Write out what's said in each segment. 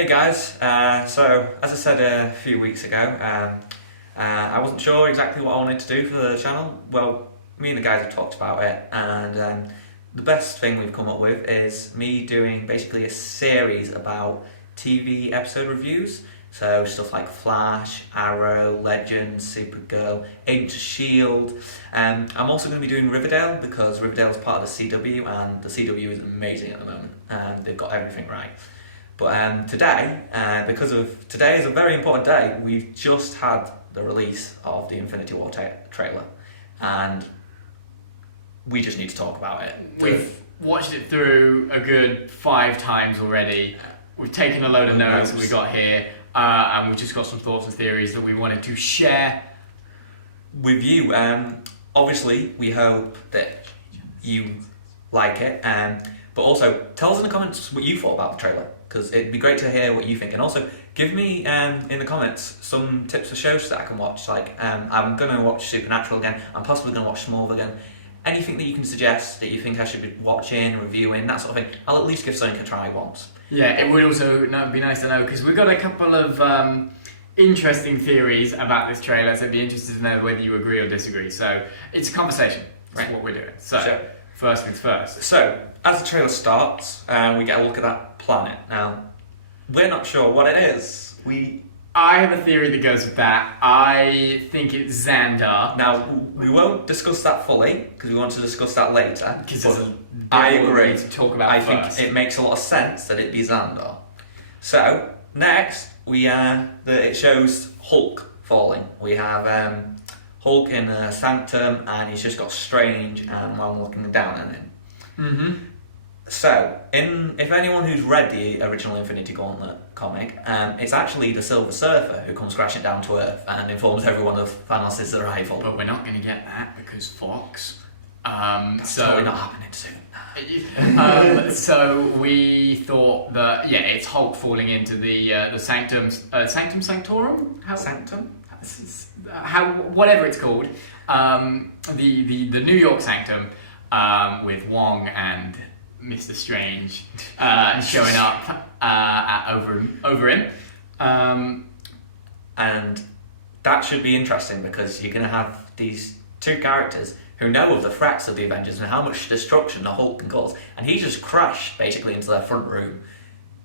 Hey guys, so as I said a few weeks ago, I wasn't sure exactly what I wanted to do for the channel. Well, me and the guys have talked about it, and the best thing we've come up with is me doing basically a series about TV episode reviews. So stuff like Flash, Arrow, Legends, Supergirl, Agents of S.H.I.E.L.D. I'm also going to be doing Riverdale because Riverdale is part of the CW and the CW is amazing at the moment. They've got everything right. But today, today is a very important day, we've just had the release of the Infinity War trailer and we just need to talk about it. We've watched it through a good 5 times already. We've taken a load of notes that we got here. And we've just got some thoughts and theories that we wanted to share with you. Obviously, we hope that you like it, but also tell us in the comments what you thought about the trailer, because it'd be great to hear what you think. And also, give me in the comments some tips for shows that I can watch. Like, I'm going to watch Supernatural again, I'm possibly going to watch Smallville again. Anything that you can suggest that you think I should be watching, reviewing, that sort of thing, I'll at least give something a try once. Yeah, it would also be nice to know, because we've got a couple of interesting theories about this trailer, so I'd be interested to know whether you agree or disagree. So it's a conversation, that's what we're doing. So, first things first. So, as the trailer starts, we get a look at that planet. Now, we're not sure what it is. I have a theory that goes with that. I think it's Xandar. Now, we won't discuss that fully, because we want to discuss that later. Because I agree. To talk about I first. think it makes a lot of sense that it be Xandar. So, next, it shows Hulk falling. We have Hulk in a sanctum, and he's just got Strange and one looking down at him. Mm-hmm. So, if anyone who's read the original Infinity Gauntlet comic, it's actually the Silver Surfer who comes crashing down to Earth and informs everyone of Thanos' arrival. But we're not going to get that because Fox. That's totally not happening soon. So we thought that it's Hulk falling into the Sanctum Sanctorum. Sanctum. Whatever it's called, the New York Sanctum with Wong and Mr. Strange showing up over him, and that should be interesting because you're going to have these two characters who know of the threats of the Avengers and how much destruction the Hulk can cause, and he just crashed basically into their front room.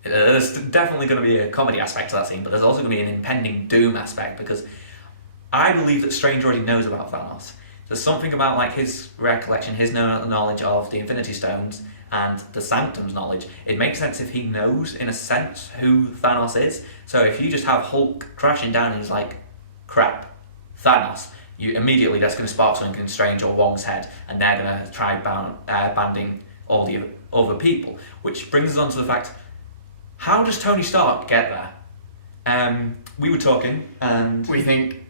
There's definitely going to be a comedy aspect to that scene, but there's also going to be an impending doom aspect because I believe that Strange already knows about Thanos. There's something about like his recollection, his knowledge of the Infinity Stones and the Sanctum's knowledge. It makes sense if he knows, in a sense, who Thanos is. So if you just have Hulk crashing down and he's like, crap, Thanos, immediately that's going to spark something in Strange or Wong's head, and they're going to try banding all the other people. Which brings us on to the fact, how does Tony Stark get there? We were talking, and we think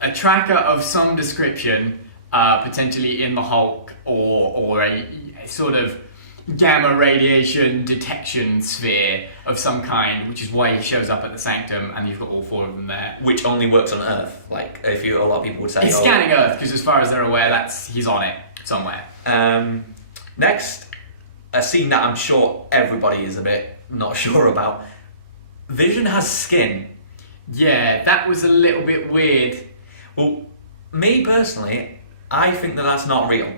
a tracker of some description, potentially in the Hulk, or a sort of gamma radiation detection sphere of some kind, which is why he shows up at the Sanctum, and you've got all 4 of them there. Which only works on Earth. Like, a lot of people would say, he's scanning Earth, because as far as they're aware, he's on it somewhere. Next, a scene that I'm sure everybody is a bit not sure about. Vision has skin. Yeah, that was a little bit weird. Well, me personally, I think that that's not real.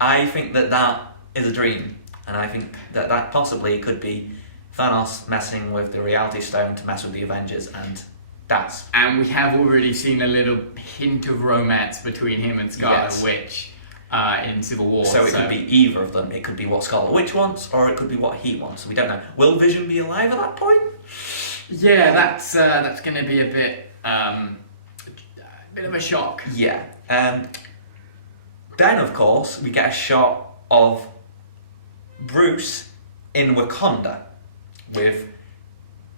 I think that that is a dream. And I think that that possibly could be Thanos messing with the Reality Stone to mess with the Avengers, and that's... And we have already seen a little hint of romance between him and Scarlet Witch in Civil War. So it could be either of them. It could be what Scarlet Witch wants, or it could be what he wants. We don't know. Will Vision be alive at that point? Yeah, that's going to be a bit of a shock. Yeah. Then, of course, we get a shot of Bruce in Wakanda with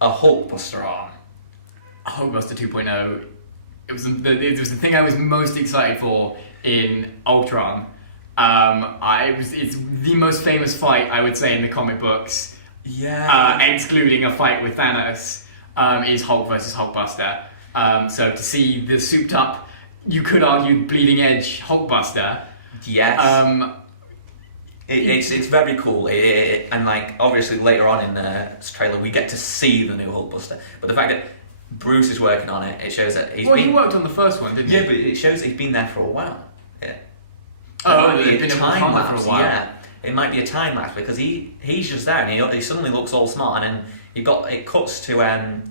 a Hulkbuster arm. Hulkbuster 2.0. It was the thing I was most excited for in Ultron. It's the most famous fight, I would say, in the comic books. Yeah. Excluding a fight with Thanos, is Hulk versus Hulkbuster. So to see the souped up, you could argue bleeding edge Hulkbuster. Yes. It's very cool, and like obviously later on in the trailer we get to see the new Hulkbuster. But the fact that Bruce is working on it, it shows that he's he worked on the first one, didn't he? Yeah, but it shows that he's been there for a while. Yeah. He's been in Wakanda for a while. Yeah, it might be a time lapse because he's just there and he suddenly looks all smart, and then it cuts to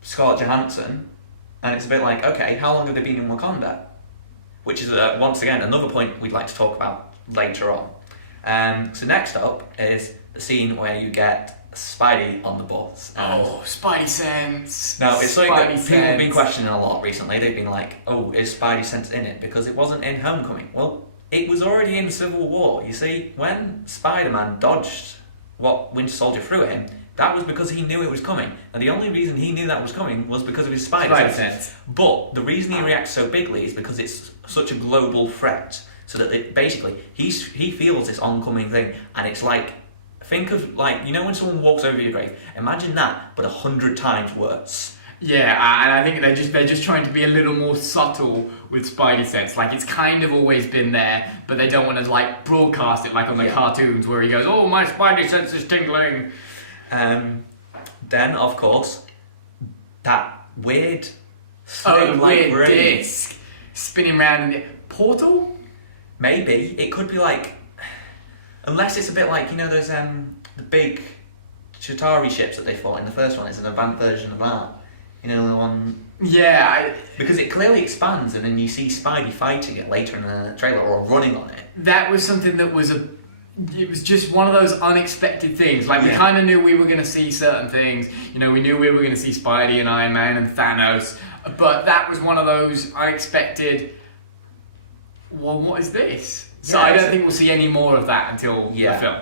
Scarlett Johansson, and it's a bit like, okay, how long have they been in Wakanda? Which is once again another point we'd like to talk about later on. So next up is the scene where you get Spidey on the bus. Spidey sense. Now, it's something that people have been questioning a lot recently. They've been like, oh, is Spidey sense in it? Because it wasn't in Homecoming. Well, it was already in Civil War. You see, when Spider-Man dodged what Winter Soldier threw at him, that was because he knew it was coming. And the only reason he knew that was coming was because of his Spidey sense. But the reason he reacts so bigly is because it's such a global threat. So that basically, he feels this oncoming thing, and it's like, think of like, you know when someone walks over your grave? Imagine that, but 100 times worse. Yeah, and I think they're just trying to be a little more subtle with Spidey sense. Like, it's kind of always been there, but they don't want to like broadcast it like on the cartoons where he goes, "Oh, my Spidey sense is tingling." Then of course, that weird weird disc spinning around in the portal. Maybe it could be like, unless it's a bit like, you know, those the big Chitauri ships that they fought in the first one. It's an advanced version of that. You know, the one. Yeah. Because it clearly expands, and then you see Spidey fighting it later in the trailer or running on it. That was something that was it was just one of those unexpected things. Like, we kind of knew we were going to see certain things. You know, we knew we were going to see Spidey and Iron Man and Thanos, but that was one of those unexpected. Well, what is this? So I don't think we'll see any more of that until the film.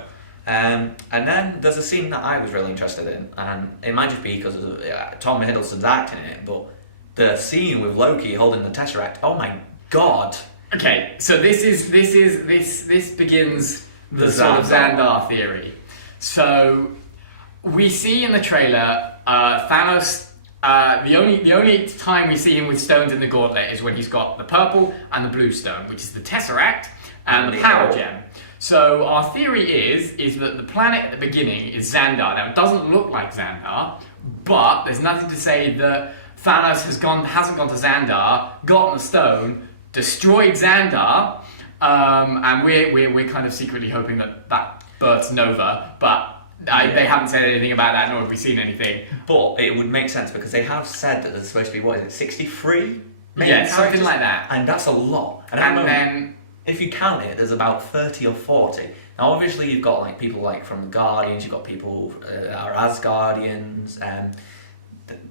And then there's a scene that I was really interested in, and it might just be because of Tom Hiddleston's acting in it, but the scene with Loki holding the Tesseract. Oh my god! Okay, so this begins the sort of Xandar theory. So we see in the trailer Thanos. The only time we see him with stones in the gauntlet is when he's got the purple and the blue stone, which is the Tesseract and the Power Gem. So our theory is that the planet at the beginning is Xandar. Now, it doesn't look like Xandar, but there's nothing to say that Thanos hasn't gone to Xandar, gotten the stone, destroyed Xandar, and we're kind of secretly hoping that births Nova, but they haven't said anything about that, nor have we seen anything. But it would make sense because they have said that there's supposed to be, 63? Yeah, something like that. And that's a lot. And then, if you count it, there's about 30 or 40. Now, obviously, you've got like people like from the Guardians, you've got people that are Asgardians.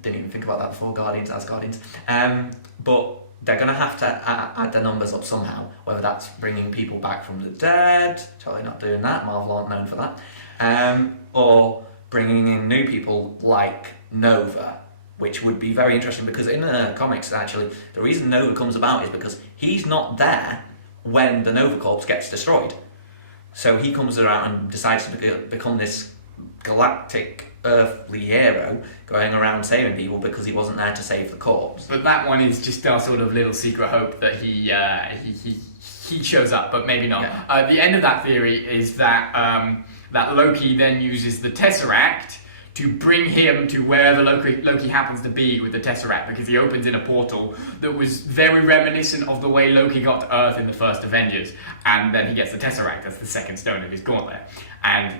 Didn't even think about that before, Guardians, Asgardians. But they're going to have to add the numbers up somehow, whether that's bringing people back from the dead, totally not doing that, Marvel aren't known for that, or bringing in new people like Nova, which would be very interesting because in the comics, actually, the reason Nova comes about is because he's not there when the Nova Corps gets destroyed. So he comes around and decides to become this galactic earthly hero going around saving people because he wasn't there to save the corps. But that one is just our sort of little secret hope that he shows up, but maybe not. Yeah. The end of that theory is that that Loki then uses the Tesseract to bring him to wherever Loki happens to be with the Tesseract, because he opens in a portal that was very reminiscent of the way Loki got to Earth in the first Avengers, and then he gets the Tesseract as the second stone in his gauntlet. And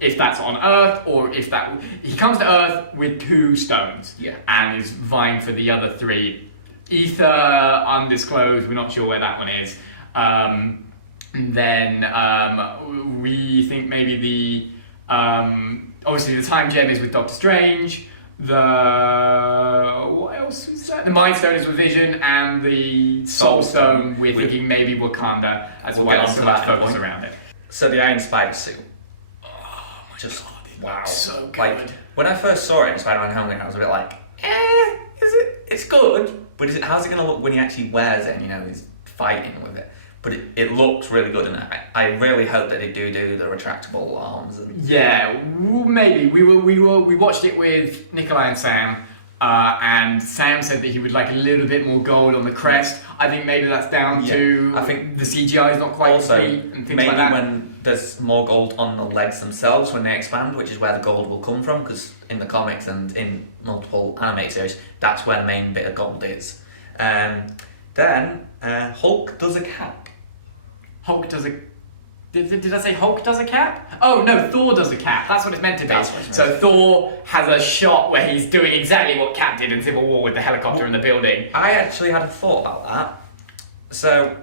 if that's on Earth, or if that... He comes to Earth with 2 stones, and is vying for the other 3. Ether, undisclosed, we're not sure where that one is. Then we think maybe the... obviously, the Time Gem is with Doctor Strange. What else is that? The Mind Stone is with Vision, and the Soul Stone, we're thinking maybe Wakanda as well, so much focus around it. So the Iron Spider suit. Oh my god, wow. So good. Like, when I first saw it in Spider-Man Homecoming, I was a bit like, is it? It's good, but how's it going to look when he actually wears it and, you know, he's fighting with it? But it looks really good, and I really hope that they do the retractable arms. Yeah, maybe. We watched it with Nikolai and Sam, and Sam said that he would like a little bit more gold on the crest. I think maybe that's down to... I think the CGI is not quite complete and things maybe like that. When there's more gold on the legs themselves when they expand, which is where the gold will come from, because in the comics and in multiple animated series, that's where the main bit of gold is. Then Hulk does a cap. Hulk does a... Did I say Hulk does a cap? Oh no, Thor does a cap. That's what it's meant to be. So Thor has a shot where he's doing exactly what Cap did in Civil War with the helicopter in the building. I actually had a thought about that. So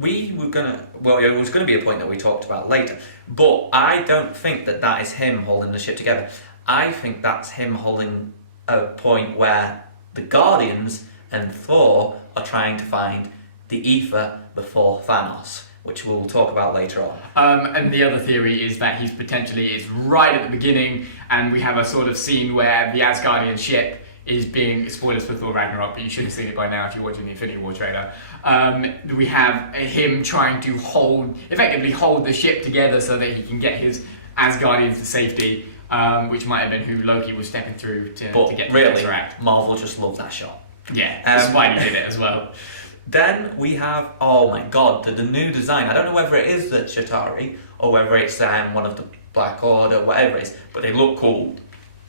we were gonna... Well, it was going to be a point that we talked about later, but I don't think that is him holding the ship together. I think that's him holding a point where the Guardians and Thor are trying to find the ether before Thanos, which we'll talk about later on. And the other theory is that he's potentially is right at the beginning, and we have a sort of scene where the Asgardian ship is being... Spoilers for Thor Ragnarok, but you should have seen it by now if you're watching the Infinity War trailer. We have him trying to effectively hold the ship together so that he can get his Asgardians to safety, which might have been who Loki was stepping through to get the Tesseract. Marvel just loved that shot. Yeah, Spidey did it as well. Then we have, oh my god, the new design. I don't know whether it is the Chitauri or whether it's one of the Black Order, whatever it is, but they look cool.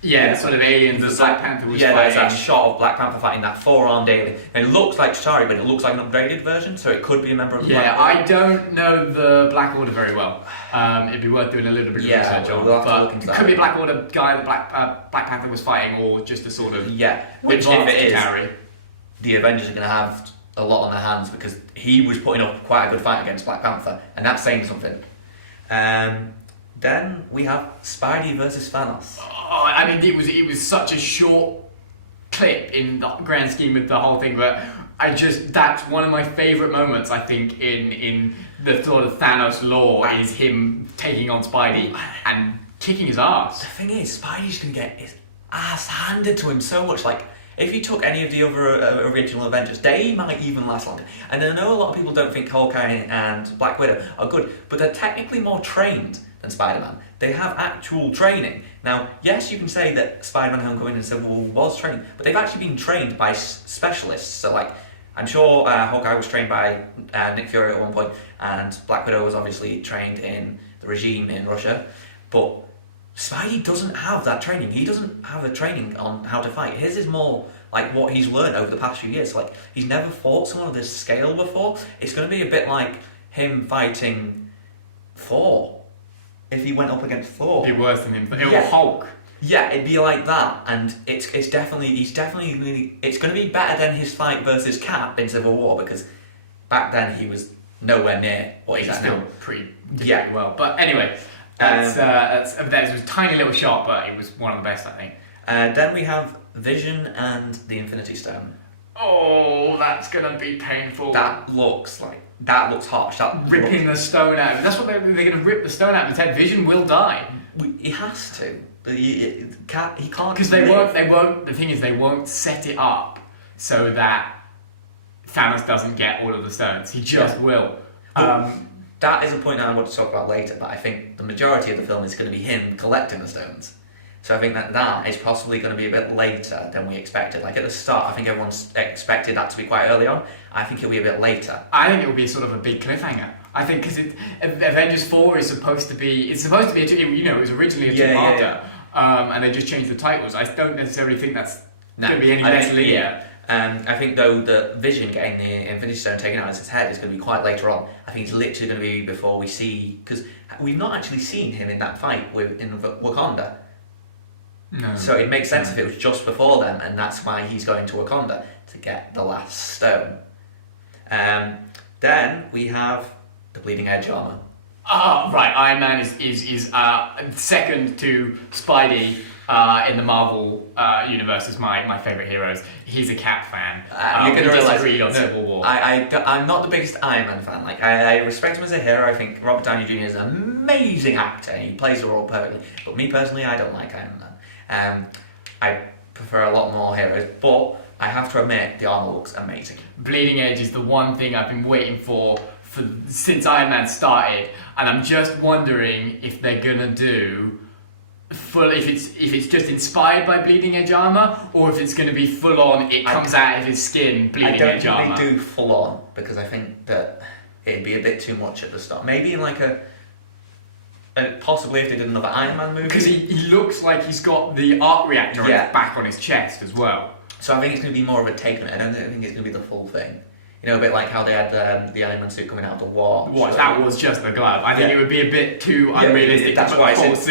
Yeah, the sort of aliens that Black Panther was fighting. There's that shot of Black Panther fighting that four-armed alien. And it looks like Chitauri, but it looks like an upgraded version, so it could be a member of the Black Order. I don't know the Black Order very well. It'd be worth doing a little bit of research on. We'll have to look into it could be a Black Order guy that Black Panther was fighting, or just a sort of... Yeah, which if it is, the Avengers are going to have a lot on their hands, because he was putting up quite a good fight against Black Panther, and that's saying something. Then we have Spidey versus Thanos. Oh, I mean, it was such a short clip in the grand scheme of the whole thing, but that's one of my favourite moments, I think, in the sort of Thanos lore, is him taking on Spidey and kicking his ass. The thing is, Spidey's going to get his ass handed to him so much, like, if you took any of the other original Avengers, they might even last longer. And I know a lot of people don't think Hawkeye and Black Widow are good, but they're technically more trained than Spider-Man. They have actual training. Now, yes, you can say that Spider-Man Homecoming and Civil War was trained, but they've actually been trained by specialists. So, like, I'm sure Hawkeye was trained by Nick Fury at one point, and Black Widow was obviously trained in the regime in Russia, but Spidey doesn't have that training. He doesn't have a training on how to fight. His is more like what he's learned over the past few years. Like, he's never fought someone of this scale before. It's going to be a bit like him fighting Thor. If he went up against Thor, it'd be worse than him. Or Hulk. Yeah, it'd be like that, and it's definitely it's going to be better than his fight versus Cap in Civil War, because back then he was nowhere near what he's at now. Pretty well. But anyway. That was a tiny little shot, but it was one of the best, I think. Then we have Vision and the Infinity Stone. Oh, that's gonna be painful. That looks harsh. Ripping the stone out. That's what they're gonna rip the stone out of his head. Vision will die. He has to. He can't. Because they won't. The thing is, they won't set it up so that Thanos doesn't get all of the stones. He just will. That is a point that I want to talk about later, but I think the majority of the film is going to be him collecting the stones. So I think that is possibly going to be a bit later than we expected. Like, at the start, I think everyone's expected that to be quite early on. I think it'll be a bit later. I think it will be sort of a big cliffhanger. I think because Avengers 4 is supposed to be... It's supposed to be it was originally a two-parter, and they just changed the titles. I don't necessarily think that's going to be any less linear. I think, though, that Vision getting the Infinity Stone taken out of his head is going to be quite later on. I think it's literally going to be before we see... Because we've not actually seen him in that fight in Wakanda. No. So it makes sense if it was just before then, and that's why he's going to Wakanda, to get the last stone. Then we have the Bleeding Edge armor. Right. Iron Man is second to Spidey in the Marvel universe as my favourite heroes. He's a Cap fan. You're going to disagreed on Civil War. I'm not the biggest Iron Man fan. Like, I respect him as a hero. I think Robert Downey Jr. is an amazing actor. He plays the role perfectly. But me personally, I don't like Iron Man. I prefer a lot more heroes. But I have to admit, the armor looks amazing. Bleeding Edge is the one thing I've been waiting for since Iron Man started, and I'm just wondering if they're gonna do if it's just inspired by Bleeding Edge armor, or if it's gonna be full on. It comes out of his skin, Bleeding Edge armor. I don't think they do full on, because I think that it'd be a bit too much at the start. Maybe in like a And possibly if they did another Iron Man movie. Because he looks like he's got the arc reactor on his back on his chest as well. So I think it's going to be more of a take on it. I don't think it's going to be the full thing. You know, a bit like how they had the Iron Man suit coming out of the war. That was just the glove. I think it would be a bit too unrealistic. That's why it's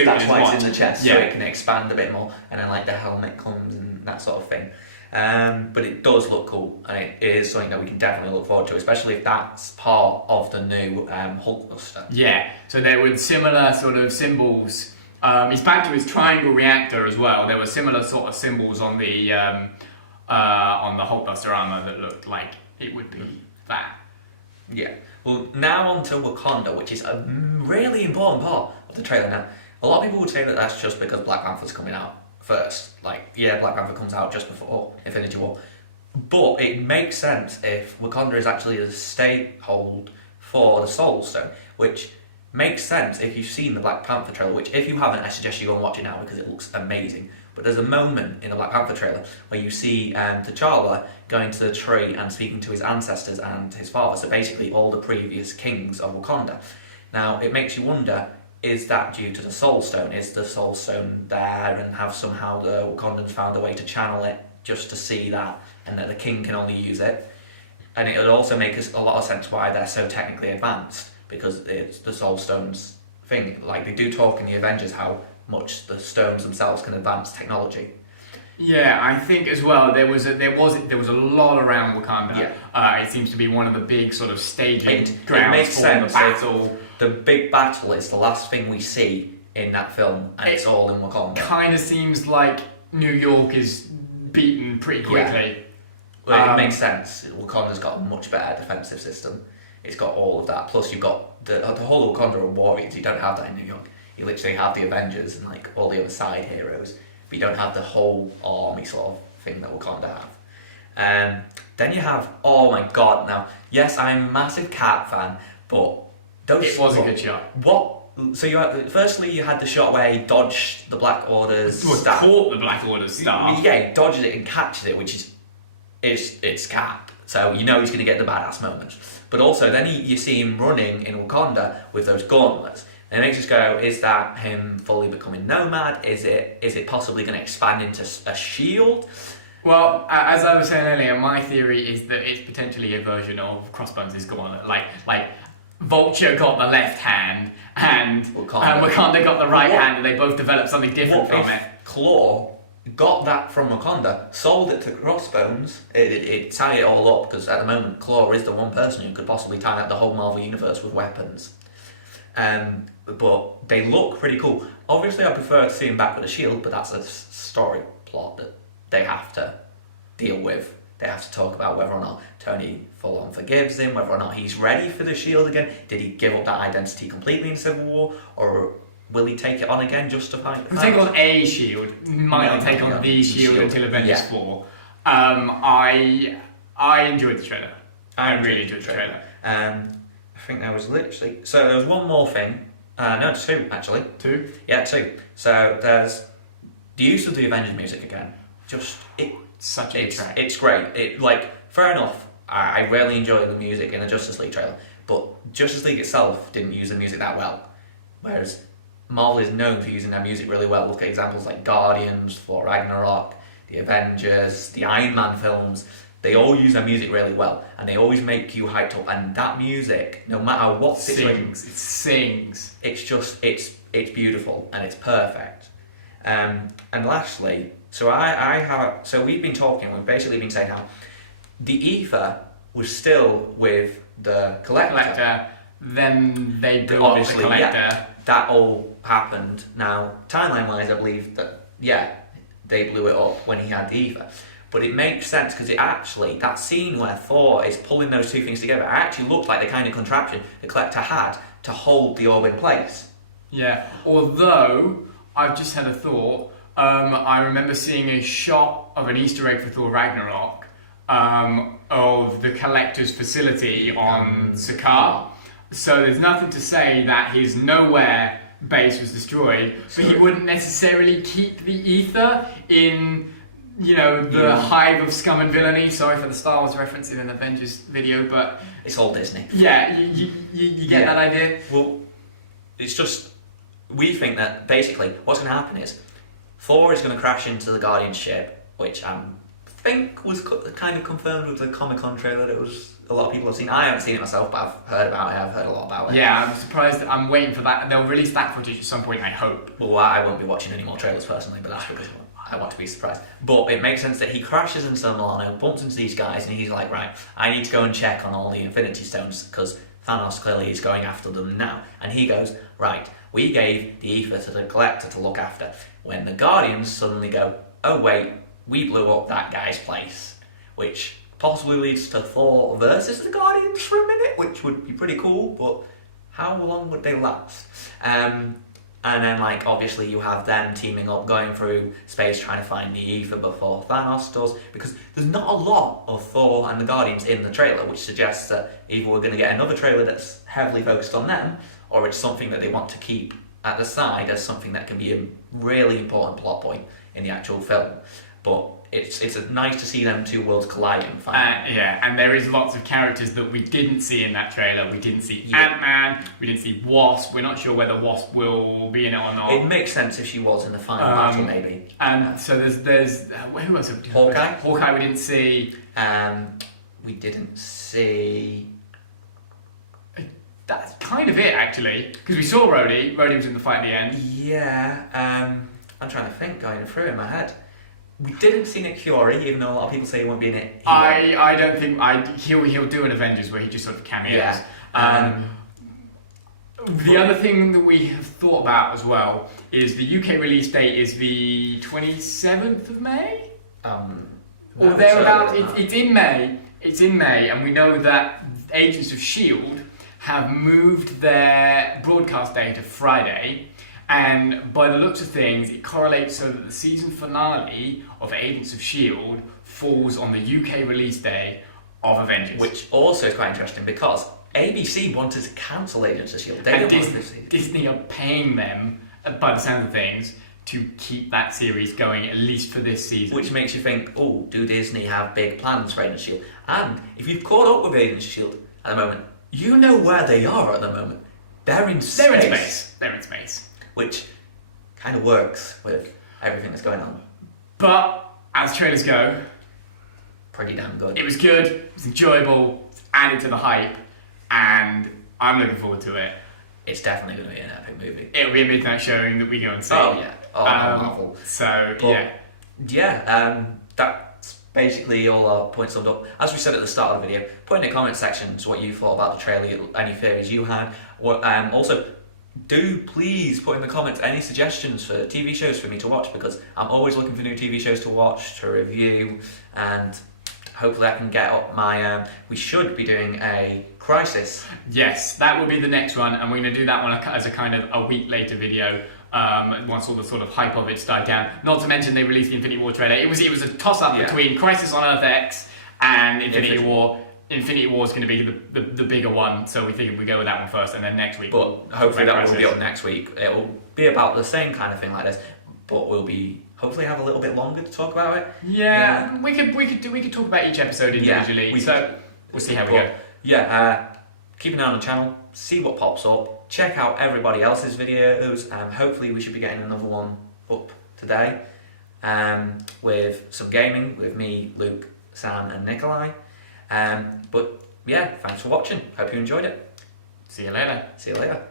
in the chest, yeah. so it can expand a bit more, and then like the helmet comes and that sort of thing. But it does look cool, and it is something that we can definitely look forward to, especially if that's part of the new Hulkbuster. Yeah, so there were similar sort of symbols. He's back to his triangle reactor as well. There were similar sort of symbols on the Hulkbuster armor that looked like it would be that. Yeah. Well, now on to Wakanda, which is a really important part of the trailer. Now, a lot of people would say that that's just because Black Panther's coming out first. Like, yeah, Black Panther comes out just before Infinity War. But it makes sense if Wakanda is actually a stakehold for the Soul Stone, which makes sense if you've seen the Black Panther trailer, which if you haven't, I suggest you go and watch it now because it looks amazing. But there's a moment in the Black Panther trailer where you see T'Challa going to the tree and speaking to his ancestors and his father, so basically all the previous kings of Wakanda. Now, it makes you wonder, is that due to the Soul Stone? Is the Soul Stone there and have somehow the Wakandans found a way to channel it just to see that, and that the king can only use it? And it would also make a lot of sense why they're so technically advanced, because it's the Soul Stone's thing. Like, they do talk in the Avengers how much the stones themselves can advance technology. Yeah, I think as well there was a lot around Wakanda. Yeah. It seems to be one of the big sort of staging It grounds makes for sense. the battle. The big battle is the last thing we see in that film, and it's all in Wakanda. Kind of seems like New York is beaten pretty quickly. Yeah. Well, it makes sense. Wakanda's got a much better defensive system. It's got all of that. Plus, you've got the whole of Wakanda are warriors. You don't have that in New York. You literally have the Avengers and like all the other side heroes, but you don't have the whole army sort of thing that Wakanda have. Then you have, oh my god, now, yes, I'm a massive Cap fan, but it was a good shot. So firstly you had the shot where he dodged the Black Order's staff. Caught the Black Order's staff. Yeah, he dodged it and catches it, which is it's Cap. So you know he's going to get the badass moments. But also then you see him running in Wakanda with those gauntlets. And it makes us go, is that him fully becoming Nomad? Is it possibly going to expand into a shield? Well, as I was saying earlier, my theory is that it's potentially a version of Crossbones' gauntlet. Like Vulture got the left hand and Wakanda got the right hand, and they both developed something different from it. Claw got that from Wakanda, sold it to Crossbones. It tied it all up, because at the moment Claw is the one person who could possibly tie up the whole Marvel universe with weapons. But they look pretty cool. Obviously, I prefer to see him back with a shield, but that's a story plot that they have to deal with. They have to talk about whether or not Tony full-on forgives him, whether or not he's ready for the shield again. Did he give up that identity completely in Civil War, or will he take it on again just to fight? He'll take on a shield, might not take on the shield until Avengers 4. I enjoyed the trailer. I really enjoyed the trailer. I think there was literally... So there was one more thing. No, two, actually. Two? Yeah, two. So there's the use of the Avengers music again. Such a track. It's great. Fair enough, I really enjoy the music in the Justice League trailer, but Justice League itself didn't use the music that well. Whereas Marvel is known for using their music really well. Look at examples like Guardians, Thor Ragnarok, the Avengers, the Iron Man films. They all use their music really well, and they always make you hyped up. And that music, no matter what situation, it sings. It's beautiful and it's perfect. And lastly, so we've been talking. We've basically been saying how the ether was still with the collector. Then they blew up the collector. Yeah, that all happened. Now, timeline-wise, I believe that they blew it up when he had the ether. But it makes sense because that scene where Thor is pulling those two things together, actually looked like the kind of contraption the collector had to hold the orb in place. Yeah, although I've just had a thought. I remember seeing a shot of an Easter egg for Thor Ragnarok of the collector's facility on Sakaar. So there's nothing to say that his Nowhere base was destroyed, but he wouldn't necessarily keep the ether in... the hive of scum and villainy. Sorry for the Star Wars reference in an Avengers video, but... It's all Disney. Yeah, you get that idea? Well, it's just... we think that basically what's going to happen is Thor is going to crash into the Guardian ship, which I think was kind of confirmed with the Comic-Con trailer that was a lot of people have seen. I haven't seen it myself, but I've heard about it. I've heard a lot about it. Yeah, I'm surprised. I'm waiting for that. They'll release that footage at some point, I hope. Well, I won't be watching any more trailers personally, but that's because I want to be surprised. But it makes sense that he crashes into Milano, bumps into these guys, and he's like, right, I need to go and check on all the Infinity Stones because Thanos clearly is going after them now. And he goes, right, we gave the ether to the Collector to look after. When the Guardians suddenly go, oh wait, we blew up that guy's place, which possibly leads to Thor versus the Guardians for a minute, which would be pretty cool, but how long would they last? And then, like, obviously you have them teaming up, going through space, trying to find the ether before Thanos does, because there's not a lot of Thor and the Guardians in the trailer, which suggests that either we're going to get another trailer that's heavily focused on them, or it's something that they want to keep at the side as something that can be a really important plot point in the actual film. But it's nice to see them two worlds colliding finally. Yeah, and there is lots of characters that we didn't see in that trailer. We didn't see Ant-Man, we didn't see Wasp. We're not sure whether Wasp will be in it or not. It makes sense if she was in the final battle, maybe. And so there's who else? Hawkeye. Hawkeye we didn't see. We didn't see. That's kind of it, actually, because we saw Rhodey. Rhodey was in the fight at the end. Yeah. I'm trying to think, going through in my head. We didn't see Nick Fury, even though a lot of people say he won't be in it. I don't think he'll do an Avengers where he just sort of cameos. Yeah. The other thing that we have thought about as well is the UK release date is the 27th of May? Or thereabouts. It's in May. It's in May, and we know that Agents of S.H.I.E.L.D. have moved their broadcast day to Friday. And by the looks of things, it correlates so that the season finale of Agents of S.H.I.E.L.D. falls on the UK release day of Avengers. Which also is quite interesting because ABC wanted to cancel Agents of S.H.I.E.L.D. And Disney are paying them, by the sound of things, to keep that series going at least for this season. Which makes you think, oh, do Disney have big plans for Agents of S.H.I.E.L.D.? And if you've caught up with Agents of S.H.I.E.L.D. at the moment, you know where they are at the moment. They're in space. They're in space. Which kind of works with everything that's going on. But as trailers go, pretty damn good. It was good, it was enjoyable, it's added to the hype, and I'm looking forward to it. It's definitely going to be an epic movie. It'll be a midnight showing that we go and see. Oh yeah, Marvel. So that's basically all our points summed up. As we said at the start of the video, put in the comment sections what you thought about the trailer, any theories you had. Also, do please put in the comments any suggestions for TV shows for me to watch, because I'm always looking for new TV shows to watch, to review, and hopefully I can get up my... we should be doing a Crisis. Yes, that will be the next one, and we're going to do that one as a kind of a week later video, once all the sort of hype of it's died down. Not to mention they released the Infinity War trailer. It was a toss-up between Crisis on Earth X and Infinity War. Infinity War is going to be the bigger one, so we think we go with that one first, and then next week. But hopefully that will be up next week. It will be about the same kind of thing like this, but we'll be hopefully have a little bit longer to talk about it. Yeah. we could talk about each episode individually. We'll see how we go. Yeah, keep an eye on the channel, see what pops up, check out everybody else's videos. Hopefully we should be getting another one up today, with some gaming with me, Luke, Sam, and Nikolai. But yeah, thanks for watching. Hope you enjoyed it. See you later. See you later.